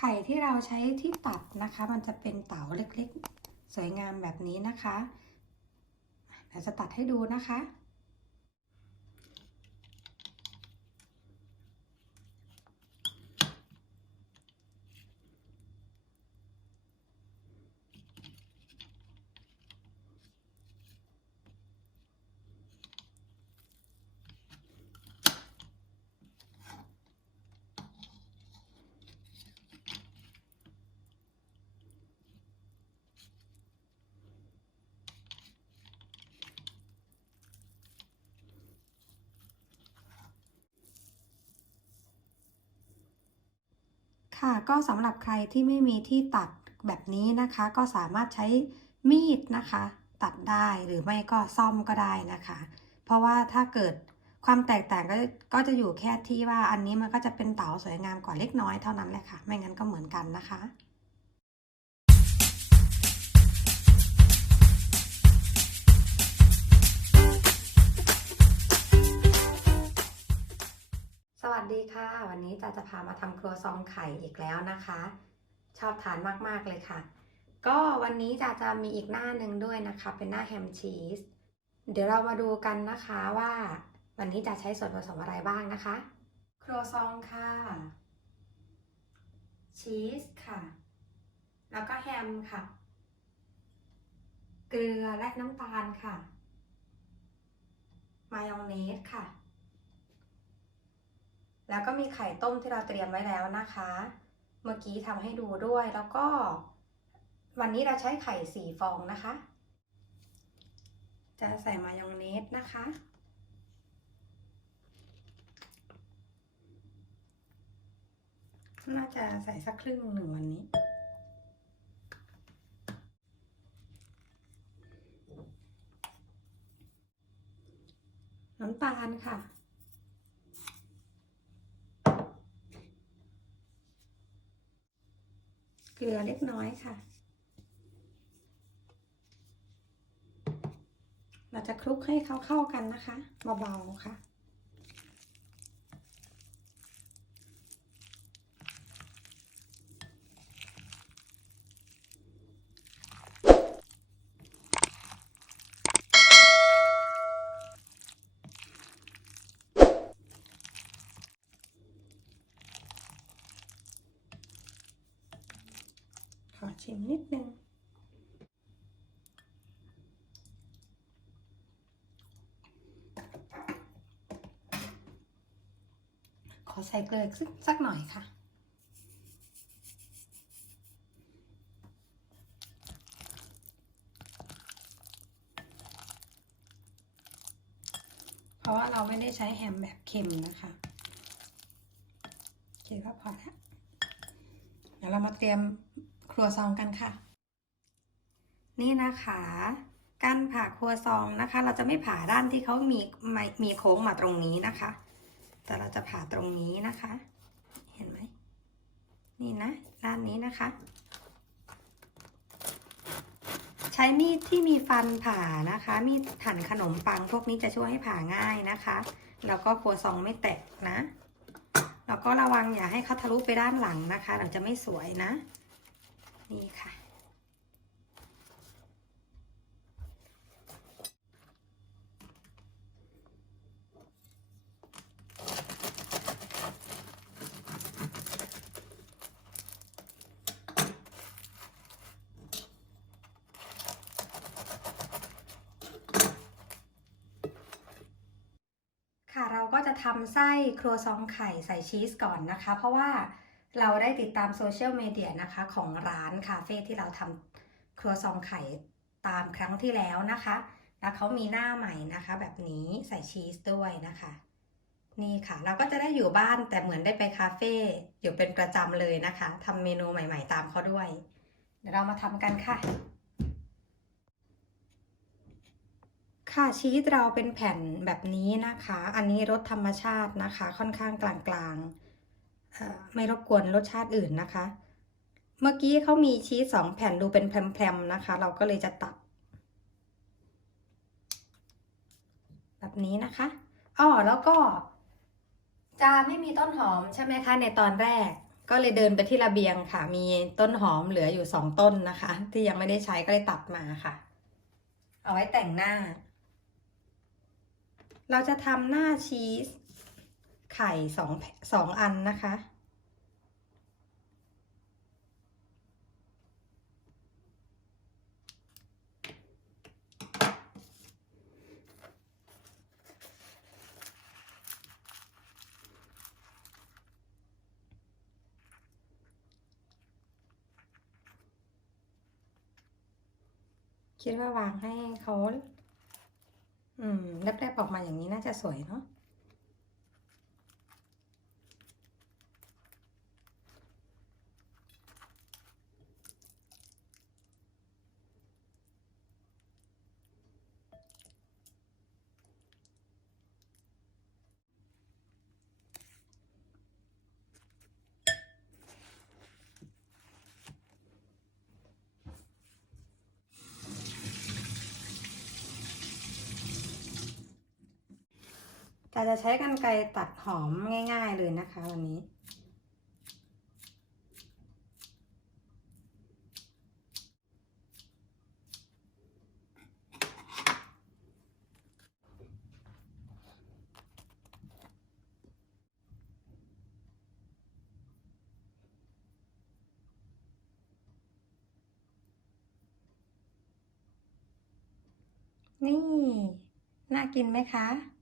ไข่ที่เราใช้ที่ตัดนะคะ มันจะเป็นเต๋าเล็กๆ สวยงามแบบนี้นะคะ เราจะตัดให้ดูนะคะ ค่ะ ก็สำหรับใครที่ไม่มีที่ตัดแบบนี้นะคะ ก็สามารถใช้มีดนะคะ ตัดได้หรือไม่ก็ซ่อมก็ได้นะคะ เพราะว่าถ้าเกิดความแตกต่างก็ก็จะอยู่แค่ที่ว่าอันนี้มันก็จะเป็นเต๋าสวยงามกว่าเล็กน้อยเท่านั้นแหละค่ะ ไม่งั้นก็เหมือนกันนะคะ วัสดีค่ะ วันนี้จะจะพามาทำครัวซองไข่อีกแล้วนะคะ ชอบทานมากๆเลยค่ะ ก็วันนี้จะจะมีอีกหน้าหนึ่งด้วยนะคะ เป็นหน้าแฮมชีสเดี๋ยวเรามาดูกันนะคะว่า วันนี้จะใช้ส่วนผสมอะไรบ้างนะคะ ครัวซองค่ะชีสค่ะ แล้วก็แฮมค่ะ เกลือและน้ำตาลค่ะ มายองเนสค่ะ แล้วก็มีไข่ต้มที่เราเตรียมไว้แล้วนะคะ เมื่อกี้ทำให้ดูด้วยแล้วก็ วันนี้เราใช้ไข่สี่ฟองนะคะ จะใส่มายองเนสนะคะ น่าจะใส่สักครึ่งหนึ่งวันนี้น้ำตาลค่ะ เก ลือเล็กน้อยค่ะ เราจะคลุกให้เขาเข้ากันนะคะเบาๆค่ะ ขอชิมนิดนึง ขอใส่เกลือสักหน่อยค่ะเพราะว่าเราไม่ได้ใช้แฮมแบบเค็มนะคะโอเคก็พอแล้วเดี๋ยวเรามาเตรียม รัวซองกันค่ะ นี่นะคะ การผ่าครัวซองนะคะ เราจะไม่ผ่าด้านที่เขามีมีมีโค้งมาตรงนี้นะคะ แต่เราจะผ่าตรงนี้นะคะ เห็นไหมนี่นะ ด้านนี้นะคะ ใช้มีดที่มีฟันผ่านะคะ มีดหั่นขนมปังพวกนี้จะช่วยให้ผ่าง่ายนะคะ แล้วก็ครัวซองไม่แตกนะแล้วก็ระวังอย่าให้เขาทะลุไปด้านหลังนะคะเราจะไม่สวยนะ นี่ค่ะ ค่ะเราก็จะทำไส้ครัวซองไข่ใส่ชีสก่อนนะคะ เพราะว่า เราได้ติดตามโซเชียลมีเดียนะคะของร้านคาเฟ่ที่เราทำครัวซองไข่ตามครั้งที่แล้วนะคะ แล้วเขามีหน้าใหม่นะคะ แบบนี้ใส่ชีสด้วยนะคะ นี่ค่ะ เราก็จะได้อยู่บ้านแต่เหมือนได้ไปคาเฟ่อยู่เป็นประจำเลยนะคะทำเมนูใหม่ๆตามเขาด้วย เดี๋ยวเรามาทำกันค่ะค่ะชีสเราเป็นแผ่นแบบนี้นะคะ อันนี้รสธรรมชาตินะคะ ค่อนข้างกลางๆ ไม่รบกวนรสชาติอื่นนะคะ เมื่อกี้เขามีชีสสองแผ่นดูเป็นแพรมๆนะคะ เราก็เลยจะตัด แบบนี้นะคะอ๋อแล้วก็ จะไม่มีต้นหอมใช่ไหมคะ ในตอนแรก ก็เลยเดินไปที่ระเบียงค่ะ มีต้นหอมเหลืออยู่สองต้นนะคะ ที่ยังไม่ได้ใช้ก็เลยตัดมาค่ะ เอาไว้แต่งหน้า เราจะทำหน้าชีสไข่สองสองอันนะคะ คิดว่าวางให้เขาอืมแลบๆออกมาอย่างนี้น่าจะสวยเนาะ จะใช้กรรไกรตัดหอมง่าย ๆเลยนะคะวันนี้ นี่ น่ากินไหมคะ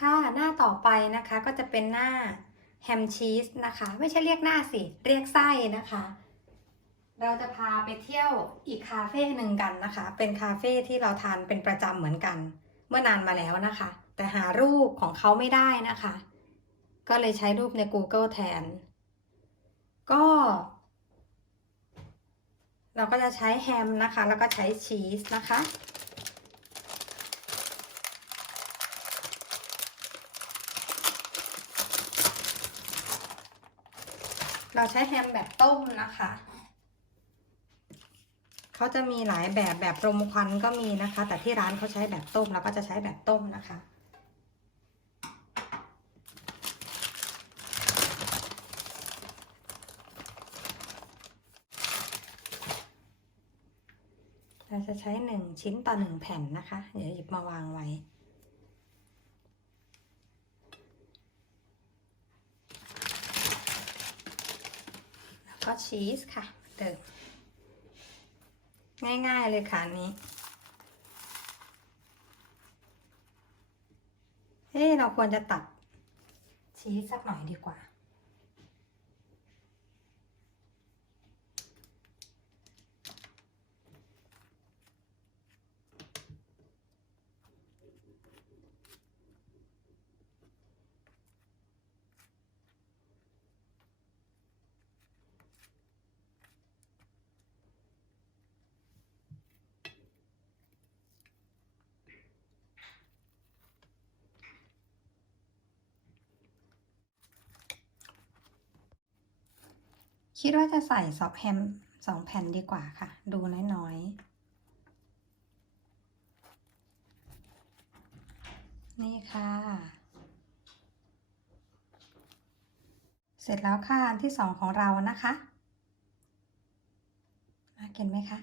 ค่ะหน้าต่อไปนะคะก็จะเป็นหน้าแฮมชีสนะคะ ไม่ใช่เรียกหน้าสิ เรียกไส้นะคะ เราจะพาไปเที่ยวอีกคาเฟ่หนึ่งกันนะคะ เป็นคาเฟ่ที่เราทานเป็นประจำเหมือนกัน เมื่อนานมาแล้วนะคะ แต่หารูปของเขาไม่ได้นะคะ ก็เลยใช้รูปใน Google แทน ก็ เราก็จะใช้แฮมนะคะ แล้วก็ใช้ชีสนะคะ เราใช้แฮมแบบต้มนะคะ เขาจะมีหลายแบบแบบรมควันก็มีนะคะ แต่ที่ร้านเขาใช้แบบต้มแล้วก็จะใช้แบบต้มนะคะ เราจะใช้หนึ่งชิ้นต่อหนึ่งแผ่นนะคะ เดี๋ยวหยิบมาวางไว้ แล้ว ก็ชีสค่ะเดิมง่ายๆเลยค่ะนี้ เฮ้เราควรจะตัดชีสสักหน่อยดีกว่า คิดว่าจะใส่ซอฟแฮมสองแผ่นดีกว่าค่ะ ดูน้อยๆ นี่ค่ะ เสร็จแล้วค่ะอันที่สองของเรานะคะน่ากินไหมคะ